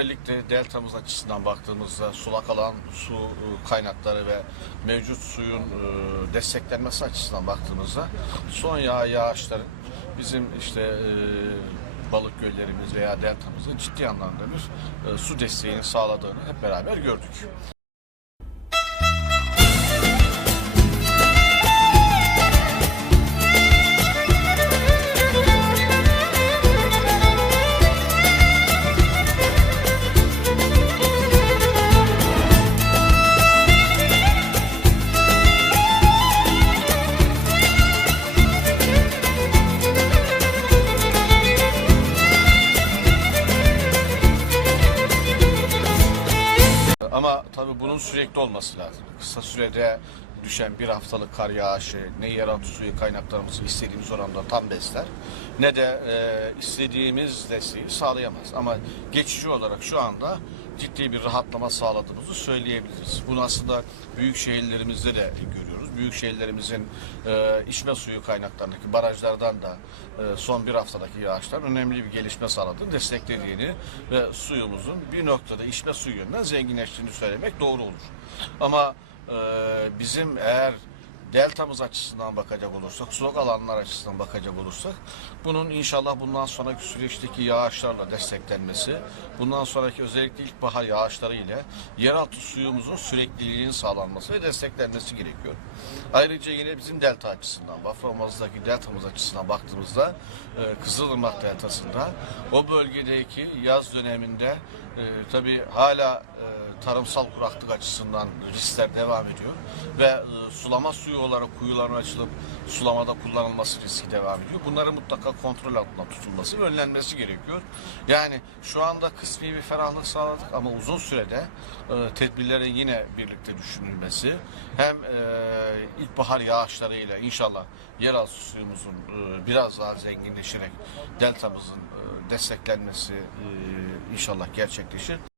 Özellikle deltamız açısından baktığımızda sulak alan su e, kaynakları ve mevcut suyun e, desteklenmesi açısından baktığımızda son yağ yağışların bizim işte e, balık göllerimiz veya deltamızın ciddi anlamda bir su desteğini sağladığını hep beraber gördük. Ama tabii bunun sürekli olması lazım. Kısa sürede düşen bir haftalık kar yağışı ne yeraltı suyu kaynaklarımızı istediğimiz oranda tam besler ne de e, istediğimiz desteği sağlayamaz. Ama geçici olarak şu anda ciddi bir rahatlama sağladığımızı söyleyebiliriz. Bunu aslında büyük şehirlerimizde de görüyoruz. Büyük şehirlerimizin e, içme suyu kaynaklarındaki barajlardan da e, son bir haftadaki yağışlar önemli bir gelişme sağladığını, desteklediğini ve suyumuzun bir noktada içme suyu yönünden zenginleştiğini söylemek doğru olur. Ama e, bizim eğer deltamız açısından bakacak olursak, sulak alanlar açısından bakacak olursak bunun inşallah bundan sonraki süreçteki yağışlarla desteklenmesi, bundan sonraki özellikle ilkbahar yağışları ile yeraltı suyumuzun sürekliliğinin sağlanması ve desteklenmesi gerekiyor. Ayrıca yine bizim delta açısından, Bafra'mızdaki deltamız açısından baktığımızda e, Kızılırmak deltasında o bölgedeki yaz döneminde e, tabii hala e, tarımsal kuraklık açısından riskler devam ediyor ve e, sulama suyu olarak kuyuların açılıp sulamada kullanılması riski devam ediyor. Bunların mutlaka kontrol altında tutulması ve önlenmesi gerekiyor. Yani şu anda kısmi bir ferahlık sağladık ama uzun sürede e, tedbirlerin yine birlikte düşünülmesi hem e, ilkbahar yağışlarıyla inşallah yeraltı suyumuzun biraz daha zenginleşerek deltamızın desteklenmesi inşallah gerçekleşir.